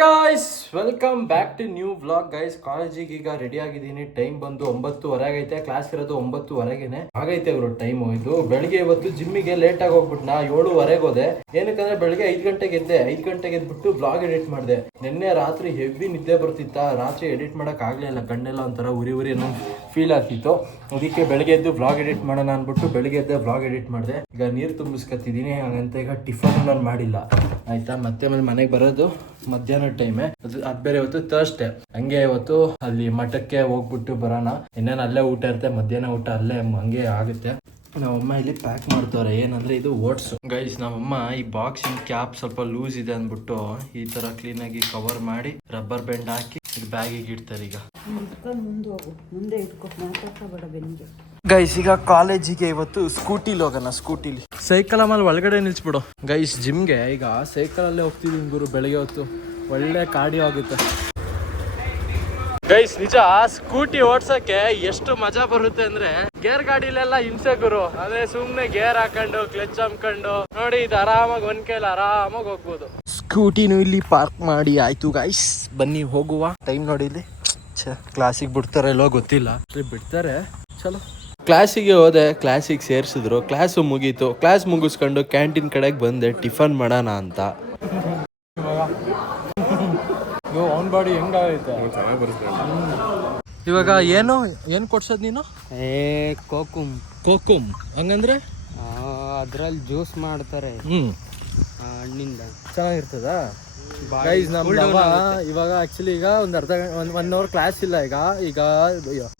Guys welcome back to new vlog guys ಕಾಲೇಜಿಗೆ ಈಗ ready ಆಗಿದ್ದೀನಿ. ಟೈಮ್ ಬಂದು ಒಂಬತ್ತು ಹೊರಗೈತೆ ಕ್ಲಾಸ್ ಇರೋದು ಒಂಬತ್ತುವರೆಗೆನೆ. ಆಗೈತೆ ಅವರು ಟೈಮ್ ಇದು. ಬೆಳಿಗ್ಗೆ ಇವತ್ತು ಜಿಮ್ಮಿಗೆ ಲೇಟ್ ಆಗಿ ಹೋಗ್ಬಿಟ್ನಾ? ಏಳುವರೆಗೆ ಹೋದೆ. ಏನಕ್ಕಂದ್ರೆ ಬೆಳಿಗ್ಗೆ ಐದು ಗಂಟೆಗೆ ಎದ್ದೆ. ಐದು ಗಂಟೆಗೆ ಎದ್ಬಿಟ್ಟು ವ್ಲಾಗ್ ಎಡಿಟ್ ಮಾಡಿದೆ. ನಿನ್ನೆ ರಾತ್ರಿ ಹೆವಿ ನಿದ್ದೆ ಬರ್ತಿತ್ತ? ರಾತ್ರಿ ಎಡಿಟ್ ಮಾಡಕ್ ಆಗ್ಲಿಲ್ಲ ಕಣ್ಣೆಲ್ಲ ಒಂಥರ ಉರಿ ಉರಿ ಅನ್ನೋ ಫೀಲ್ ಆಗ್ತಿತ್ತು. ಅದಕ್ಕೆ ಬೆಳಗ್ಗೆ ಎದ್ದು ವ್ಲಾಗ್ ಎಡಿಟ್ ಮಾಡೋಣ ಅನ್ಬಿಟ್ಟು ಬೆಳಗ್ಗೆ ಎದ್ದೆ ವ್ಲಾಗ್ ಎಡಿಟ್ ಮಾಡಿದೆ. ಈಗ ನೀರು ತುಂಬಿಸ್ಕೊತಿದ್ದೀನಿ ಹಾಗಂತ ಈಗ ಟಿಫನ್ ನಾನು ಮಾಡಿಲ್ಲ. ಆಯ್ತಾ? ಮತ್ತೆ ಮೇಲೆ ಮನೆಗೆ ಬರೋದು ಮಧ್ಯಾಹ್ನ ಟೈಮೇ ಅದು ಅದು ಬೇರೆ ಇವತ್ತು ತರ್ಸ್ಡೆ ಹಂಗೆ ಇವತ್ತು ಅಲ್ಲಿ ಮಠಕ್ಕೆ ಹೋಗ್ಬಿಟ್ಟು ಬರೋಣ. ಇನ್ನೇನು ಅಲ್ಲೇ ಊಟ ಇರುತ್ತೆ, ಮಧ್ಯಾಹ್ನ ಊಟ ಅಲ್ಲೇ ಹಂಗೆ ಆಗುತ್ತೆ. ನಮ್ಮಮ್ಮ ಇಲ್ಲಿ ಪ್ಯಾಕ್ ಮಾಡ್ತಾರೆ ಏನಂದ್ರೆ ಇದು ಓಟ್ಸ್ ಗೈಸ್ ನಮ್ಮಮ್ಮ ಈ ಬಾಕ್ಸಿನ ಕ್ಯಾಪ್ ಸ್ವಲ್ಪ ಲೂಸ್ ಇದೆ ಅಂದ್ಬಿಟ್ಟು ಈ ತರ ಕ್ಲೀನ್ ಆಗಿ ಕವರ್ ಮಾಡಿ ರಬ್ಬರ್ ಬ್ಯಾಂಡ್ ಹಾಕಿ ಇದು ಬ್ಯಾಗಿಗೆ ಇಡ್ತಾರೆ ಈಗ. ಮುಂದೆ ಬೇಡ ಬೆನ್ನಿಗೆ. ಗೈಸ್ ಈಗ ಕಾಲೇಜಿಗೆ ಇವತ್ತು ಸ್ಕೂಟಿಲಿ ಹೋಗೋಣ ಸ್ಕೂಟಿಲಿ ಸೈಕಲ್ ಆಮೇಲೆ ಒಳಗಡೆ ನಿಲ್ಸ್ಬಿಡು. ಗೈಸ್ ಜಿಮ್ಗೆ ಈಗ ಸೈಕಲ್ ಅಲ್ಲೇ ಹೋಗ್ತಿದೀನಿ ಗುರು ಬೆಳಗ್ಗೆ ಹೊತ್ತು. ಒಳ್ಳೆ ಕಾರ್ಡಿಯೋ ಆಗುತ್ತೆ. ಗೈಸ್ ನಿಜ ಸ್ಕೂಟಿ ಓಡ್ಸಕ್ಕೆ ಎಷ್ಟು ಮಜಾ ಬರುತ್ತೆ ಅಂದ್ರೆ ಗೇರ್ ಗಾಡಿಲೆಲ್ಲ ಹಿಂಸೆ ಗುರು. ಅದೇ ಸುಮ್ನೆ ಗೇರ್ ಹಾಕೊಂಡು ಕ್ಲಚ್ ಹಮ್ಕೊಂಡು. ನೋಡಿ ಇದು ಆರಾಮಾಗಿ ಒಂದ್ ಕೈಲಿ ಆರಾಮಾಗಿ ಹೋಗ್ಬೋದು. ಸ್ಕೂಟಿನೂ ಇಲ್ಲಿ ಪಾರ್ಕ್ ಮಾಡಿ ಆಯ್ತು ಗಾಯ್ಸ್ ಬನ್ನಿ ಹೋಗುವ. ಟೈಮ್ ನೋಡಿ ಇಲ್ಲಿ. ಕ್ಲಾಸಿಗೆ ಬಿಡ್ತಾರೆ ಎಲ್ಲೋ ಗೊತ್ತಿಲ್ಲ. ಬಿಡ್ತಾರೆ. ಚಲೋ. ಕ್ಲಾಸಿಗೆ ಹೋದೆ ಕ್ಲಾಸಿಗೆ ಸೇರಿಸಿದ್ರು. ಕ್ಲಾಸು ಮುಗೀತು. ಕ್ಲಾಸ್ ಮುಗಿಸ್ಕೊಂಡು ಕ್ಯಾಂಟೀನ್ ಕಡೆಗೆ ಬಂದೆ. ಟಿಫನ್ ಮಾಡೋಣ ಅಂತ. On body ಹೆಂಗಾಗೈತೆ? ಇವಾಗ ಏನು ಏನು ಕೊಡ್ಸೋದು ನೀನು? ಏ ಕೋಕುಮ್ ಕೋಕುಮ್ ಹಂಗಂದ್ರೆ? ಅದ್ರಲ್ಲಿ ಜ್ಯೂಸ್ ಮಾಡ್ತಾರೆ. ಹ್ಮ್. ಆ, ಹಣ್ಣಿಂದ. ಚೆನ್ನಾಗಿರ್ತದ? ಗೈಸ್ ನಮ್ಮ ಇವಾಗ ಆಕ್ಚುಲಿ ಈಗ ಒಂದ್ ಅರ್ಧ ಒಂದ್ ಒನ್ ಅವರ್ ಕ್ಲಾಸ್ ಇಲ್ಲ ಈಗ. ಈಗ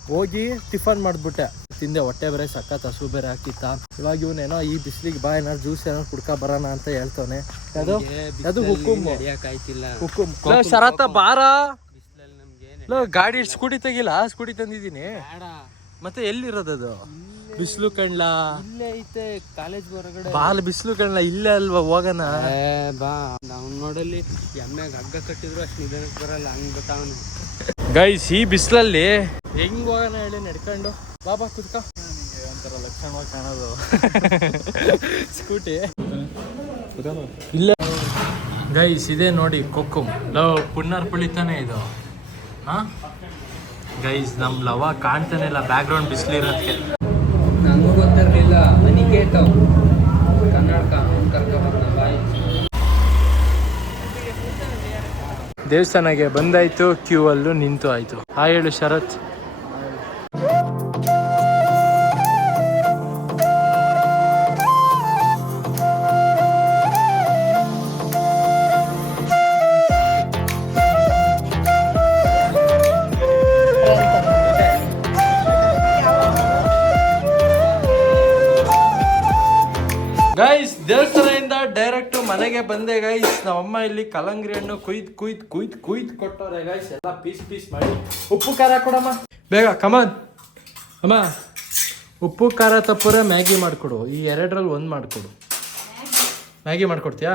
ಹೋಗಿ ಟಿಫನ್ ಮಾಡ್ಬಿಟ್ಟೆ. ತಿಂದೆ ಹೊಟ್ಟೆ ಬೇರೆ ಸಕ್ಕತ್ ಹಸು ಬೇರೆ ಹಾಕಿತ್ತ. ಇವಾಗ ಇವನೇನೋ ಈ ಬಿಸಿಲಿಗೆ ಬಾ ಏನಾದ್ರು ಜ್ಯೂಸ್ ಏನಾದ್ರು ಕುಡ್ಕ ಬರೋಣ ಅಂತ ಹೇಳ್ತಾನೆ ಅದು ಅದು ಹುಕ್ಕುಮ್ ಹುಕ್ಕುಮ್ ಶರತ ಬಾರ. ಬಿಸ್ಲಲ್ಲಿ ನಮ್ಗೆ ಲೋ, ಗಾಡಿ ಸ್ಕೂಟಿ ತೆಗಿಲ್ಲ ಸ್ಕೂಟಿ ತಂದಿದ್ದೀನಿ. ಮತ್ತೆ ಎಲ್ಲಿರೋದದು ಬಿಸಿಲು ಕಣ್ಲ? ಇಲ್ಲೇ ಐತೆ ಕಾಲೇಜ್ ಹೊರಗಡೆ. ಬಾಲ್ ಬಿಸಿಲು ಕಣ್ಲ? ಇಲ್ಲೇ ಅಲ್ವಾ ಹೋಗೋಣ? ಬಾ. ನಾವು ನೋಡಲ್ಲಿ ಎಮ್ಮೆಗೆ ಹಗ್ಗ ಕಟ್ಟಿದ್ರು ಅಷ್ಟು ನಿಧಾನಕ್ಕೆ ಬರಲ್ಲ. ಹಂಗ್ ಬರ್ತಾವನು ಗೈಸ್ ಈ ಬಿಸಿಲಲ್ಲಿ ಹೆಂಗ್ ಹೋಗೋಣ ಹೇಳಿ ನಡ್ಕೊಂಡು. ಬಾಬಾ ಕುತ್ಕ. ಒಂಥರ ಲಕ್ಷಣವಾಗಿ ಕಾಣೋದು ಸ್ಕೂಟಿ. ಇಲ್ಲ. ಗೈಸ್ ಇದೆ ನೋಡಿ ಕೊಕ್ಕು. ಲವ್ ಪುಣ್ಣರ್ ಪುಳಿತಾನೆ ಇದು. ಹಾ? ಗೈಸ್ ನಮ್ ಲವ ಕಾಣ್ತಾನೆ ಇಲ್ಲ ಬ್ಯಾಕ್ ಗ್ರೌಂಡ್ ಬಿಸಿಲಿರೋದಕ್ಕೆ ನಂಗೂ ಗೊತ್ತಿರಲಿಲ್ಲ ಅನಿಕೇತ ಕನ್ನಡಕ ದೇವಸ್ಥಾನಕ್ಕೆ ಬಂದಾಯ್ತು ಕ್ಯೂ ಅಲ್ಲೂ ನಿಂತು ಆಯ್ತು. ಹಾ ಹೇಳು ಶರತ್. ಗೈಸ್ ದೇವಸ್ಥಾನದಿಂದ ಡೈರೆಕ್ಟ್ ಮನೆಗೆ ಬಂದೆ ಗೈಸ್ ನಮ್ಮಮ್ಮ ಇಲ್ಲಿ ಕಲಂಗ್ರಿ ಹಣ್ಣು ಕುಯ್ದ್ ಕುಯ್ದ್ ಕುಯ್ದ್ ಕುಯ್ದ್ ಕೊಟ್ಟವ್ರೆ ಗೈಸ್ ಎಲ್ಲ ಪೀಸ್ ಪೀಸ್ ಮಾಡಿ. ಉಪ್ಪು ಖಾರ ಕೊಡಮ್ಮ. ಬೇಗ ಕಮನ್ ಅಮ್ಮ ಉಪ್ಪು ಖಾರ ತಪ್ಪರೆ ಮ್ಯಾಗಿ ಮಾಡಿಕೊಡು. ಈ ಎರಡರಲ್ಲಿ ಒಂದು ಮಾಡಿಕೊಡು. ಮ್ಯಾಗಿ ಮಾಡ್ಕೊಡ್ತೀಯಾ?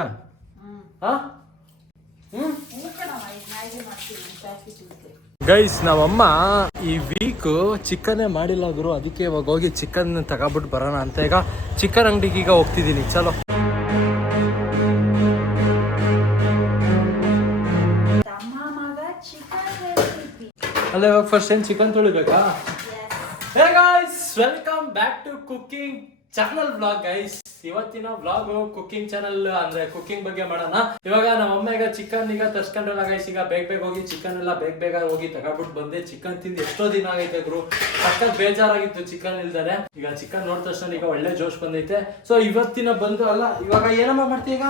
ಹಾ? ಗೈಸ್ ನಮ್ಮಮ್ಮ ಈ ವೀಕ್ ಚಿಕನ್ನೇ ಮಾಡಿಲ್ಲ ಗುರು. ಅದಕ್ಕೆ ಇವಾಗ ಹೋಗಿ ಚಿಕನ್ ತಗೊಬಿಟ್ಟು ಬರೋಣ ಅಂತ. ಈಗ ಚಿಕನ್ ಅಂಗಡಿಗೆ ಈಗ ಹೋಗ್ತಿದ್ದೀನಿ. ಚಲೋ. ಚಿಕನ್ ಅಲ್ಲ ಇವಾಗ ಫಸ್ಟ್ ಏನ್ chicken ತೊಳಿಬೇಕಾ? Welcome back to cooking channel blog guys ಇವತ್ತಿನ ಬ್ಲಾಗ್ ಕುಕ್ಕಿಂಗ್ ಚಾನಲ್ ಅಂದ್ರೆ ಕುಕ್ಕಿಂಗ್ ಬಗ್ಗೆ ಮಾಡೋಣ. ಇವಾಗ ನಮ್ಮ ಅಮ್ಮ ಈಗ ಚಿಕನ್ ಈಗ ತರ್ಸ್ಕೊಂಡ್ರಲ್ಲ ಗೈಸ್ ಈಗ ಬೇಗ ಬೇಗ ಹೋಗಿ ಚಿಕನ್ ಎಲ್ಲ ಬೇಗ ಬೇಗ ಹೋಗಿ ತಗೊಂಡ್ಬಿಟ್ಟು ಬಂದೆ. ಚಿಕನ್ ತಿಂದು ಎಷ್ಟೋ ದಿನ ಆಗೈತೆ ಗುರು. ಪಕ್ಕ ಬೇಜಾರಾಗಿತ್ತು ಚಿಕನ್ ಇಲ್ದಾರೆ ಈಗ ಚಿಕನ್ ನೋಡಿದ ತಕ್ಷಣ ಈಗ ಒಳ್ಳೆ ಜೋಶ್ ಬಂದೈತೆ. ಸೊ ಇವತ್ತಿನ ಬಂದು ಅಲ್ಲ ಇವಾಗ ಏನಮ್ಮ ಮಾಡ್ತೀಯ ಈಗ?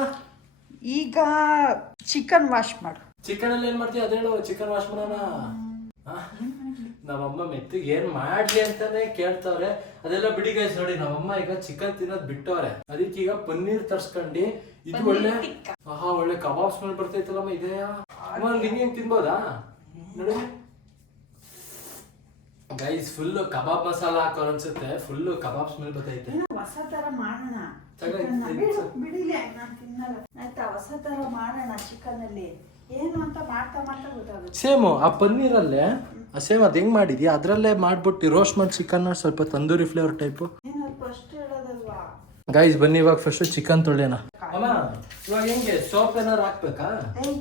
ಈಗ ಚಿಕನ್ ವಾಶ್ ಮಾಡು. ಚಿಕನ್ ಅಲ್ಲಿ ಏನ್ ಮಾಡ್ತೀಯ ಅದೇಳು ಚಿಕನ್ ವಾಶ್ ಮಾಡೋಣ? ನಮ್ಮಮ್ಮ ಮೆತ್ತಿಗೆ ಏನ್ ಮಾಡ್ಲಿ ಅಂತಾನೆ ಕೇಳ್ತಾವ್ರೆ. ಅದೆಲ್ಲ ಬಿಡಿ ಗೈಸ್ ನೋಡಿ ನಮ್ಮಮ್ಮ ಈಗ ಚಿಕನ್ ತಿನ್ನೋದ್ ಬಿಟ್ಟವ್ರೆ. ಅದಕ್ಕೆ ಈಗ ಪನ್ನೀರ್ ತರ್ಸ್ಕೊಂಡಿ. ಇದು ಒಳ್ಳೆ ಆಹಾ ಒಳ್ಳೆ ಕಬಾಬ್ ಸ್ಮೆಲ್ ಬರ್ತೈತಲ್ಲಮ್ಮ ಇದೆಯಾ ಹಿಂಗೆ ತಿನ್ಬೋದಾ? ನೋಡಿ. ಗೈಸ್ ಫುಲ್ ಕಬಾಬ್ ಮಸಾಲ ಹಾಕೋರ್ ಅನ್ಸುತ್ತೆ. ಫುಲ್ ಕಬಾಬ್ ಸ್ಮೆಲ್ ಬರ್ತೈತೆ. ಹೊಸ ತರ ಮಾಡೋಣ. ಹೊಸ ತರ ಮಾಡೋಣ ಚಿಕನ್ ಅಲ್ಲಿ ಏನು ಅಂತ ಮಾಡ್ತಾ ಮಾಡ್ತಾ ಗೊತ್ತಾಗುತ್ತೆ. ಸೇಮು ಆ ಪನ್ನೀರಲ್ಲೇ ಸೇಮ್ ಅದು ಹೆಂಗ್ ಮಾಡಿದ್ಯಾ? ಅದ್ರಲ್ಲೇ ಮಾಡ್ಬಿಟ್ಟು ರೋಸ್ಟ್ ಮಾಡಿ ಚಿಕನ್ ಸ್ವಲ್ಪ ತಂದೂರಿ ಫ್ಲೇವರ್ ಟೈಪು ನೀನು ಫಸ್ಟ್ ಹೇಳೋದಲ್ವಾ? ಗೈಸ್ ಬನ್ನಿ ಇವಾಗ ಫಸ್ಟ್ ಚಿಕನ್ ತೊಳೆಯೋಣ. ಅಮ್ಮ ಇವಾಗ ಹೆಂಗೆ? ಸೋಪ್ ಏನಾರು ಹಾಕ್ಬೇಕಾ? ಏಯ್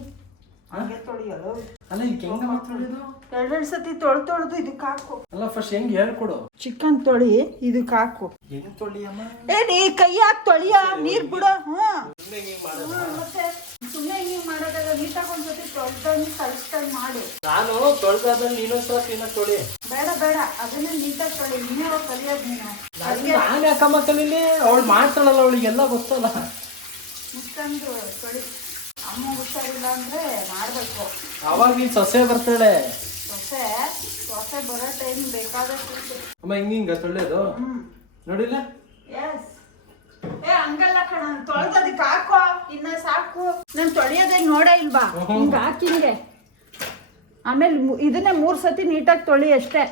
ಹಂಗೆ ತೊಳಿಯೋದು ಅಲ್ಲ ಈಗ ಹೆಂಗ ಮಾತಾಡೋದು ಎರಡೆರಡು ಸತಿ ತೊಳೆದು ತೊಳೆದು ಇದಕ್ಕೆ ಹಾಕು. ಅಲ್ಲ ಫಸ್ಟ್ ಹೆಂಗ್ ಹೇಳ್ಕೊಡು. ಚಿಕನ್ ತೊಳಿ ಇದಕ್ಕೆ ಹಾಕು. ಹೆಂಗ್ ತೊಳಿಯಮ್ಮ ಏನಿ ಕೈ ಹಾಕಿ ತೊಳಿಯ? ನೀರ್ ಬಿಡೋ ಹ್ಮ್. ಸುಮ್ನೆ ಹಿಂಗ್ ಮಾಡೋದು. ಮತ್ತೆ ಸುಮ್ಮನೆ ಹಿಂಗೆ ಮಾಡೋದಾಗ ನೀಟಾಗಿ ಒಂದ್ಸತಿ ತೊಳ್ಕೊಂಡು ಕಳಿಸ್ಕೊಂಡು ಮಾಡು. ನಾನು ತೊಳ್ದಾದ್ಮೇಲೆ ನೀನೊಂದ್ಸಲ ಕ್ಲೀನಾಗಿ ತೊಳಿ. ಬೇಡ ಬೇಡ. ಅದನ್ನ ನೀಟಾಗಿ ತೊಳಿ. ನೀನೇ ಹೋಗಿ ಕಲಿಯೋದು ನೀನು. ಅದಕ್ಕೆ ನಾನು ಯಾಕಮ್ಮ ಕಲೀಲಿ ಅವಳು ಮಾಡ್ತಾಳಲ್ಲ ಅವಳಿಗೆಲ್ಲ ಗೊತ್ತಲ್ಲ. ಮುಚ್ಕೊಂಡು ತೊಳಿ. ಅಮ್ಮ ಹುಷಾರಿಲ್ಲ ಅಂದ್ರೆ ಮಾಡ್ಬೇಕು. ಅವಾಗ ನೀನ್ ಸೊಸೆ ಬರ್ತಾಳೆ. ಸೊಸೆ ಸೊಸೆ ಬರೋ ಟೈಮ್ ಬೇಕಾದಷ್ಟು ಅಮ್ಮ ಹಿಂಗ ಹಿಂಗ ತೊಳೆಯೋದು ಹ್ಮ್. ನೋಡಿಲ್ಲ? ಎಸ್ ಏ ಹಂಗಲ್ಲ ಕಣ ತೊಳೆದದಕ್ಕೆ ಹಾಕೋ. ಇನ್ನ ಸಾಕು. ನಾನು ತೊಳೆಯೋದೇ ನೋಡ ಇಲ್ವಾ? ಹಿಂಗ ಹಾಕಿಂಗೆ ಆಮೇಲೆ ಇದನ್ನೇ ಮೂರ್ ಸತಿ ನೀಟಾಗಿ ತೊಳಿ ಅಷ್ಟೇ.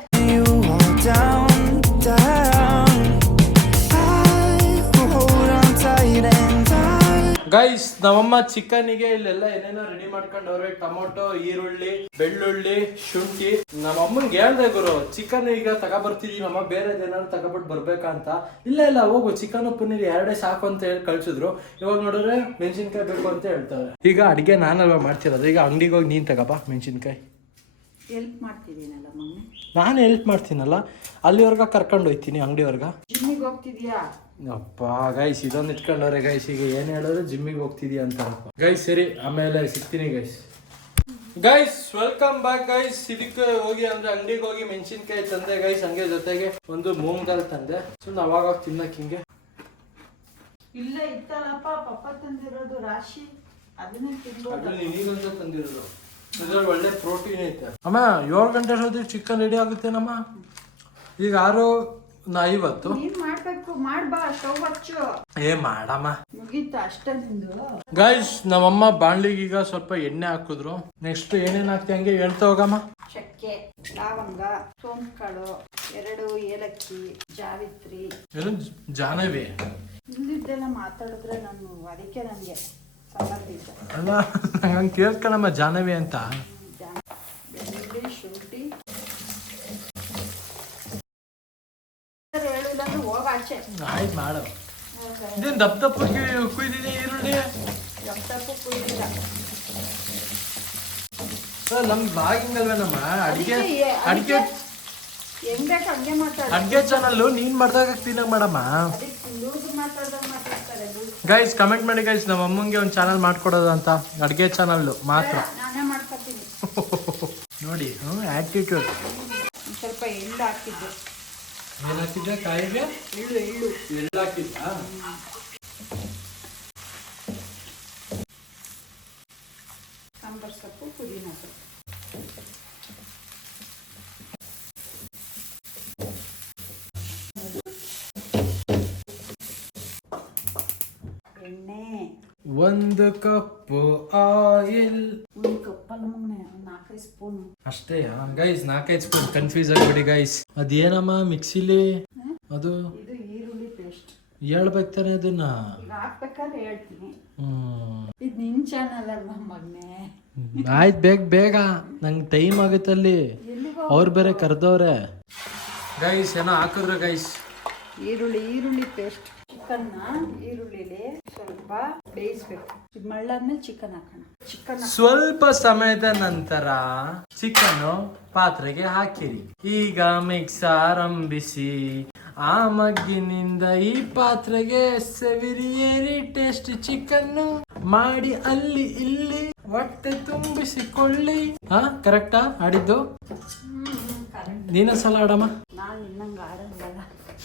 ಗೈಸ್ ನಮ್ಮಮ್ಮ ಚಿಕನ್ಗೆ ಇಲ್ಲೆಲ್ಲ ಏನೇನೋ ರೆಡಿ ಮಾಡ್ಕೊಂಡವ್ರೆ. ಟೊಮೊಟೊ, ಈರುಳ್ಳಿ, ಬೆಳ್ಳುಳ್ಳಿ, ಶುಂಠಿ. ನಮ್ಮಮ್ಮನ್ಗೆ ಹೇಳ್ದೆ ಗುರು ಚಿಕನ್ ಈಗ ತಗೊಬರ್ತಿದೀವಿ ಅಮ್ಮ ಬೇರೆದೇನಾದ್ರು ತಗೊಬಿಟ್ಟು ಬರ್ಬೇಕಂತ ಇಲ್ಲ ಇಲ್ಲ, ಹೋಗು ಚಿಕನ್ ಪನ್ನೀರ್ ಎರಡೇ ಸಾಕು ಅಂತ ಹೇಳಿ ಕಳ್ಸಿದ್ರು. ಇವಾಗ ನೋಡಿದ್ರೆ ಮೆಣಸಿನ್ಕಾಯಿ ಬೇಕು ಅಂತ ಹೇಳ್ತಾರೆ. ಈಗ ಅಡಿಗೆ ನಾನಲ್ವಾ ಮಾಡ್ತಿರೋದು? ಈಗ ಅಂಗಡಿಗೆ ಹೋಗಿ ನೀನ್ ತಗೋಬಾ ಮೆಣಸಿನ್ಕಾಯಿ. ಹೆಲ್ಪ್ ಮಾಡ್ತಿದ್ದೀನಲ್ಲ ಮೊನ್ನೆ ನಾನು ಹೆಲ್ಪ್ ಮಾಡ್ತೀನಲ್ಲ ಅಲ್ಲಿವರ್ಗ ಕರ್ಕೊಂಡು ಹೋಯ್ತೀನಿ ಅಂಗಡಿವರ್ಗ. ಜಿಮ್ಮಿಗೆ ಹೋಗ್ತಿದ್ಯಾ ಅಪ್ಪ ಗೈಸ್ ಇದೊಂದು ಇಟ್ಕೊಂಡವ್ರೆ ಗೈಸ್ ಈಗ ಏನ್ ಹೇಳಿದ್ರು ಜಿಮ್ಮಿಗೆ ಹೋಗ್ತಿದ್ಯಾ ಅಂತ ಗೈಸ್ ಸರಿ ಆಮೇಲೆ ಸಿಗ್ತೀನಿ guys guys welcome back guys ಇದಕ್ಕೆ ಹೋಗಿ ಅಂದ್ರೆ ಅಂಗಡಿಗೆ ಹೋಗಿ ಮೆಣಸಿನ್ಕಾಯಿ ತಂದೆ ಗೈಸ್ ಹಂಗೆ ಜೊತೆಗೆ ಒಂದು ಮೂಂಗ್ ದಾಲ್ ತಂದೆ. ಸುಮ್ಮನೆ ಅವಾಗ ಹೋಗಿ ತಿನ್ನಕ್ ಹಿಂಗೆ. ಇಲ್ಲೇ ಇತ್ತಲ್ಲಪ್ಪ ಪಪ್ಪ ತಂದಿರೋದು ರಾಶಿ. ಅದನ್ನೇ ತಿನ್ಬೋದು. ನೀನೊಂದು ತಂದಿರೋದು. ಇದ್ರಲ್ಲಿ ಒಳ್ಳೆ ಪ್ರೋಟೀನ್ ಐತೆ. ಅಮ್ಮ ಏಳು ಗಂಟೆ ಅಷ್ಟೊತ್ತಿಗೆ ಚಿಕನ್ ರೆಡಿ ಆಗುತ್ತೇನಮ್ಮ? ಈಗ ಆರು ನಾ ಐವತ್ತು. ನೀನ್ ಮಾಡ್ಬೇಕು ಮಾಡ್ಬಾ ಸ್ಟವ್ ಹಚ್ಚು. ಏ ಮಾಡಮ್ಮ. ಗಾಯ್ಸ್ ಅಷ್ಟೇ ನಿಂದು? ಗೈಸ್ ನಮ್ಮಮ್ಮ ಬಾಣ್ಲಿಗೆ ಈಗ ಸ್ವಲ್ಪ ಎಣ್ಣೆ ಹಾಕಿದ್ರು. ನೆಕ್ಸ್ಟ್ ಏನೇನ್ ಹಾಕ್ತಿ ಹಂಗೆ ಹೇಳ್ತಾ ಹೋಗಮ್ಮ. ಚಕ್ಕೆ ಲವಂಗ ಸೋಂಕಾಳು ಎರಡು ಏಲಕ್ಕಿ ಜಾವಿತ್ರಿ. ಏನು ಜಾನವಿ ಇಲ್ಲಿದ್ದೆಲ್ಲ ಮಾತಾಡಿದ್ರೆ ನಾನು ಅದಕ್ಕೆ ನನಗೆ ಅಲ್ಲ, ಹಂಗೆ ಕೇಳ್ಕೊಳಮ್ಮ ಜಾನವಿ ಅಂತ. ಆಯ್ತು ಮಾಡು. ಇದೇನು ದಪ್ಪ ದಪ್ಪ ಕುಯ್ದಿದೆ ಈರುಳ್ಳಿ? ಸರ್ ನಮ್ಗೆ ಬಾಗಿಂಗಲ್ವೇನಮ್ಮ ಅಡಿಗೆ ಅಡಿಗೆ ಅಡ್ಗೆ ಚಾನಲ್ಲು ನೀನ್ ಮಾಡ್ದಾಗ ತಿನ್ನ ಮಾಡಮ್ಮ ಅದಕ್ಕೆ ಲೂಸ್ ಮಾತಾಡ್ದಾಗ ಮಾತಾಡ್ತಾರೆ ಲೂಸ್ ಗೈಸ್ ಕಮೆಂಟ್ ಮಾಡಿ ಗೈಸ್ ನಮ್ಮ ಅಮ್ಮಂಗೆ ಒಂದು ಚಾನಲ್ ಮಾಡ್ಕೊಡೋದು ಅಂತ. ಅಡುಗೆ ಚಾನಲ್ ಮಾತ್ರ. ನೋಡಿ ಹ್ಞೂ ಆ್ಯಟಿಟ್ಯೂಡ್ ಸ್ವಲ್ಪ ಎಳ್ಳು ಹಾಕಿದ್ದೆ. ಏನು ಹಾಕಿದ್ದೆ ಕಾಯಿಗೆ? ಎಳ್ಳು ಎಳ್ಳು. ಎಳ್ಳು ಹಾಕಿದ್ದ? ಎಣ್ಣೆ. ಒಂದು ಕಪ್ ಆಯಿಲ್. ಒಂದು ಕಪ್ ಮುಗ್ನೆ ಒಂದು ನಾಲ್ಕೈದು ಸ್ಪೂನ್. ಅಷ್ಟೇ ಗೈಸ್ ನಾಲ್ಕೈದು ಸ್ಪೂನ್. ಕನ್ಫ್ಯೂಸ್ ಆಗ್ಬಿಡಿ ಗೈಸ್ ಅದೇನಮ್ಮ ಮಿಕ್ಸಿಲಿ? ಅದು ಇದು ಈರುಳ್ಳಿ ಪೇಸ್ಟ್ ಹೇಳ್ಬೇಕು ತಾನೆ ಅದನ್ನ. ಈಗ ಹಾಕ್ಬೇಕಾದ್ರೆ ಹೇಳ್ತೀನಿ. ಹ್ಮ್. ಇದು ನಿನ್ ಚಾನಲ್ ಅಲ್ವಾ ಮಗ್ನೆ? ಆಯ್ತು ಬೇಗ ಬೇಗ. ನಂಗೆ ಟೈಮ್ ಆಗುತ್ತಲ್ಲಿ ಎಲ್ಲಿಗೋ ಅವ್ರು ಬೇರೆ ಕರೆದವ್ರೆ. ಗೈಸ್ ಏನೋ ಹಾಕಿದ್ರೆ ಗೈಸ್ ಈರುಳ್ಳಿ ಈರುಳ್ಳಿ ಪೇಸ್ಟ್ ಚಿಕನ್ನ ಈರುಳ್ಳಿಲಿ ಸ್ವಲ್ಪ ಬೇಯಿಸ್ಬೇಕು. ಇದು ಮಳ್ಳಾದ್ಮೇಲೆ ಚಿಕನ್ ಹಾಕೋಣ. ಚಿಕನ್ ಸ್ವಲ್ಪ ಸಮಯದ ನಂತರ ಚಿಕನ್ ಪಾತ್ರೆಗೆ ಹಾಕಿರಿ. ಈಗ ಮಿಕ್ಸ್ ಆರಂಭಿಸಿ. ಆ ಮಗ್ಗಿನಿಂದ ಈ ಪಾತ್ರೆಗೆ ಸವಿರಿಯೇರಿ ಟೇಸ್ಟ್ ಚಿಕನ್ ಮಾಡಿ ಅಲ್ಲಿ ಇಲ್ಲಿ ಹೊಟ್ಟೆ ತುಂಬಿಸಿಕೊಳ್ಳಿ. ಹಾ ಕರೆಕ್ಟಾ ಆಡಿದ್ದು? ಸಲ ಆಡಮ್ಮ. ನಾನು ಇನ್ನಂಗೆ ಆಡಂಗಲ್ಲ.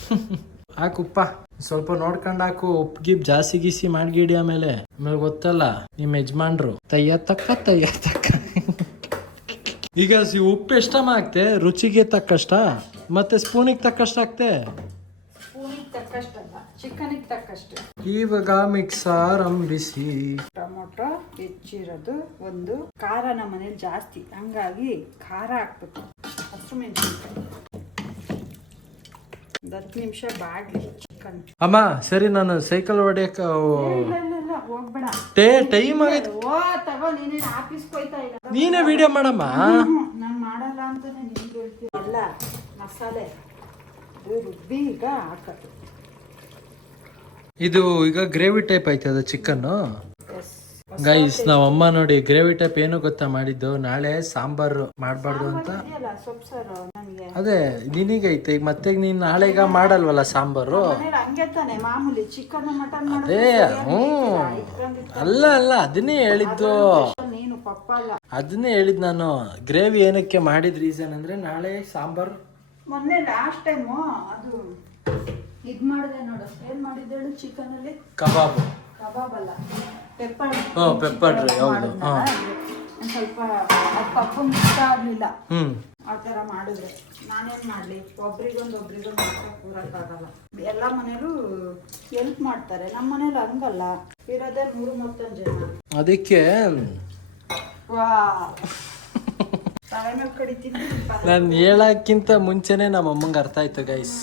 ಹಾಕುಪ್ಪ. ಸ್ವಲ್ಪ ನೋಡ್ಕೊಂಡ್ ಹಾಕು. ಉಪ್ಪು ಗಿಪ್ ಜಾಸ್ತಿ ಗೀಸಿ ಮಾಡ್ಗಿಡಿ ಆಮೇಲೆ. ಆಮೇಲೆ ಗೊತ್ತಲ್ಲ ನಿಮ್ ಯಜಮಾನ್ರು. ತಯ್ಯ ತಕ್ಕ ತಯ್ಯ ತಕ್ಕ ಈಗ ಸಿ ಉಪ್ಪು ಎಷ್ಟಮ್ಮ ಹಾಕ್ತೆ ರುಚಿಗೆ ತಕ್ಕಷ್ಟ? ಮತ್ತೆ ಸ್ಪೂನಿಗೆ ತಕ್ಕಷ್ಟ ತಕ್ಕಷ್ಟಲ್ಲ ಚಿಕನಿಗೆ ತಕ್ಕಷ್ಟು. ಇವಾಗ ಮಿಕ್ಸರ್ ಅಂಬಿಸಿ. ಟೊಮೊಟೊ ಹೆಚ್ಚಿರೋದು ಒಂದು ಖಾರ ನಮ್ಮ ಮನೇಲಿ ಜಾಸ್ತಿ. ಹಂಗಾಗಿ ಖಾರ ಹಾಕ್ಬೇಕು. ಹಸಿರು ಮೆಣಸಿನ್ಕಾಯಿ. ಹತ್ತು ನಿಮಿಷ ಬಾಡ್ಲಿ ಚಿಕನ್ ಅಮ್ಮ ಸರಿ ನಾನು ಸೈಕಲ್ ಹೊಡಿಯಕ ಇಲ್ಲ ಇಲ್ಲ ಇಲ್ಲ ಹೋಗ್ಬೇಡ. ಟೇ ಟೈಮ್ ಆಗೈತೆ. ಓ ತಗೋ ನೀನೇನು ಆಫೀಸ್ಗೆ ಹೋಯ್ತಾ ಇಲ್ಲ ನೀನೇ ವಿಡಿಯೋ ಮಾಡಮ್ಮ. ನಾನು ಮಾಡಲ್ಲ ಹೇಳ್ತೀನಿ. ಮಸಾಲೆ. ಇದು ರುಬ್ಬಿ ಈಗ ಹಾಕೋದು. ಇದು ಈಗ ಗ್ರೇವಿ ಟೈಪ್ ಆಯ್ತದ ಚಿಕನ್ ಗೈಸ್ ನಾವ್ ಅಮ್ಮ ನೋಡಿ ಗ್ರೇವಿ ಟೈಪ್ ಏನು ಗೊತ್ತಾ ಮಾಡಿದ್ದು? ನಾಳೆ ಸಾಂಬಾರು ಮಾಡಬಾರ್ದು ಅಂತ. ಅದೇ ನನಗೆ ನಿನಗೈತೆ ಈಗ ಮತ್ತೆ ನೀನ್ ನಾಳೆಗ ಮಾಡಲ್ವಲ್ಲ ಸಾಂಬಾರು? ಅದೇ ಹ್ಞೂ ಅಲ್ಲ ಅಲ್ಲ ಅದನ್ನೇ ಹೇಳಿದ್ದು. ಅದನ್ನೇ ಹೇಳಿದ್ ನಾನು. ಗ್ರೇವಿ ಏನಕ್ಕೆ ಮಾಡಿದ ರೀಸನ್ ಅಂದ್ರೆ ನಾಳೆ ಸಾಂಬಾರು. ಮೊನ್ನೆ ಲಾಸ್ಟ್ ಟೈಮ್ ಅದು ಇದ್ ಮಾಡಿದೆ ನೋಡು. ಏನ್ ಮಾಡಿದ್ದೇಳು ಚಿಕನ್ ಅಲ್ಲಿ? ಕಬಾಬ್. ಕಬಾಬ್ ಅಲ್ಲ. Pepper dry. ಹೌದು ಸ್ವಲ್ಪ ಅಪ್ಪ ಇಷ್ಟ ಆಗ್ಲಿಲ್ಲ. ಆ ಥರ ಮಾಡಿದ್ರೆ ನಾನೇನ್ ಮಾಡ್ಲಿ? ಒಬ್ರಿಗೊಂದು ಒಬ್ರಿಗೊಂದು ಕೂರಕ್ಕಾಗಲ್ಲ. ಎಲ್ಲ ಮನೇಲೂ ಹೆಲ್ಪ್ ಮಾಡ್ತಾರೆ. ನಮ್ಮ ಮನೇಲಿ ಹಂಗಲ್ಲ. ಇರೋದೇ ನೂರು ಮೂವತ್ತೊಂದು ಜನ. ಅದಕ್ಕೆ ನಾನು ಹೇಳಕ್ಕಿಂತ ಮುಂಚೆನೆ ನಮ್ಮ ಅಮ್ಮಂಗೆ ಅರ್ಥ ಆಯ್ತು ಗೈಸ್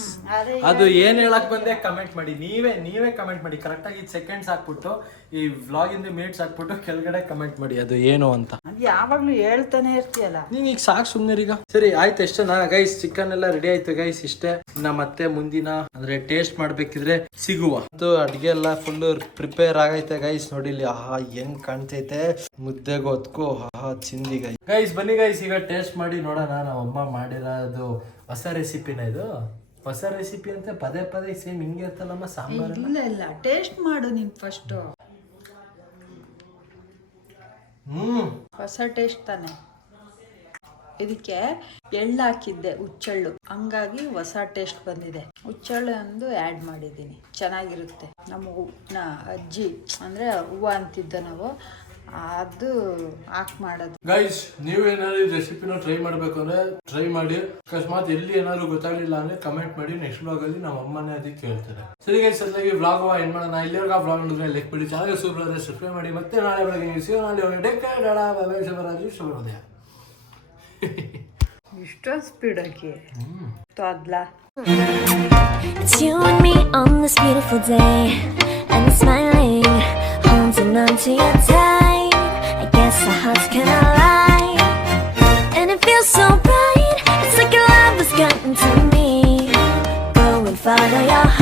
ಅದೇ ಏನ್ ಹೇಳಕ್ ಬಂದೆ ಕಮೆಂಟ್ ಮಾಡಿ. ನೀವೇ ನೀವೇ ಕಮೆಂಟ್ ಮಾಡಿ. ಕರೆಕ್ಟ್ ಆಗಿ ಸೆಕೆಂಡ್ಸ್ ಹಾಕ್ಬಿಟ್ಟು ಈ ವ್ಲಾಗ್ ಇಂದ ಮಿನಿಟ್ಸ್ ಹಾಕ್ಬಿಟ್ಟು ಕೆಳಗಡೆ ಕಮೆಂಟ್ ಮಾಡಿ. ಅದು ಏನು ಅಂತ. ಯಾವಾಗ್ಲೂ ಹೇಳ್ತಾನೆ ಇರ್ತೀಯಲ್ಲ. ನೀನ್ ಈಗ ಸಾಕು ಈಗ. ಸರಿ ಆಯ್ತು ಎಷ್ಟನಾ ಗೈಸ್ ಚಿಕನ್ ಎಲ್ಲ ರೆಡಿ ಆಯ್ತು ಗೈಸ್ ಇಷ್ಟೇ. ನಮ್ಮ ಮತ್ತೆ ಮುಂದಿನ ಅಂದ್ರೆ ಟೇಸ್ಟ್ ಮಾಡ್ಬೇಕಿದ್ರೆ ಸಿಗುವ. ಅದು ಅಡ್ಗೆ ಎಲ್ಲ ಫುಲ್ ಪ್ರಿಪೇರ್ ಆಗೈತೆ ಗೈಸ್ ನೋಡಿ ಇಲ್ಲಿ ಆಹಾ ಹೆಂಗ್ ಕಾಣ್ತೈತೆ. ಮುದ್ದೆ ಹೊತ್ಕೋ ಆಹಾ ಚಿಂದಿ ಗೈಸ್ ಗೈಸ್ ಬನ್ನಿ ಗೈಸ್ ಈಗ ಟೇಸ್ಟ್ ಮಾಡಿ ನೋಡೋಣ. ನಮ್ಮ ಅಮ್ಮ ಮಾಡಿರೋದು ಹೊಸ ರೆಸಿಪಿನ ಇದು. ಹೊಸ ರೆಸಿಪಿ ಅಂತ ಪದೇ ಪದೇ ಸೇಮ್ ಹಿಂಗೆ ಇರ್ತಲ್ಲಮ್ಮ ಸಾಂಬಾರು ಇಲ್ಲ ಇಲ್ಲ. ಟೇಸ್ಟ್ ಮಾಡು ನೀನ್ ಫಸ್ಟ್ ಹ್ಮ್. ಹೊಸ ಟೇಸ್ಟ್ ತಾನೆ. ಇದಕ್ಕೆ ಎಳ್ಳು ಹಾಕಿದ್ದೆ ಹುಚ್ಚೆಳ್ಳು. ಹಂಗಾಗಿ ಹೊಸ ಟೇಸ್ಟ್ ಬಂದಿದೆ. ಹುಚ್ಚೆಳ್ಳು ಒಂದು ಆ್ಯಡ್ ಮಾಡಿದ್ದೀನಿ. ಚೆನ್ನಾಗಿರುತ್ತೆ. ನಮ್ಮ ಅಜ್ಜಿ ಅಂದರೆ ಹೂವು ಅಂತಿದ್ದ ನಾವು ಅದು ಹಾಕ್ ಮಾಡೋದು. ಗೈಸ್ ನೀವೇನಾದ್ರು ಈ ರೆಸಿಪಿನ ಟ್ರೈ ಮಾಡ್ಬೇಕು ಅಂದ್ರೆ ಟ್ರೈ ಮಾಡಿ. ಅಕಸ್ಮಾತ್ ಎಲ್ಲಿ ಏನಾದ್ರು ಗೊತ್ತಾಗ್ಲಿಲ್ಲ ಅಂದ್ರೆ ಕಮೆಂಟ್ ಮಾಡಿ ನೆಕ್ಸ್ಟ್ ಬ್ಲಾಗ್ ಅಲ್ಲಿ ನಮ್ಮ ಅಮ್ಮನೇ ಅದಕ್ಕೆ ಕೇಳ್ತಾರೆ. ಸರಿ ಗೈಸ್ ಸದ್ಯಕ್ಕೆ ಬ್ಲಾಗ್ ಎಂಡ್ ಮಾಡೋಣ. ಇಲ್ಲಿವರೆಗೆ ಬ್ಲಾಗ್ ನೋಡಿದ್ರೆ ಲೈಕ್ ಮಾಡಿ ಚಾನಲ್ ಸೂಪರ್ ಆದ್ರೆ ಸಬ್ಸ್ಕ್ರೈಬ್ ಮಾಡಿ. ಮತ್ತೆ ನಾಳೆ ಬೆಳಗ್ಗೆ ಸಿಗೋ ನಾಳೆ ಒಳ್ಳೆ ಡೆಕ್ಕ ಡಾಡ ಬಾಬಾ ಶುಭರಾತ್ರಿ ಶುಭೋದಯ ಇಷ್ಟೊಂದು ಸ್ಪೀಡ್ ತೊದ್ಲಾ Tune me on this beautiful day, and smiling, holding on to your tight. Feels so bright. It's like your love has gotten to me. Go and follow your heart.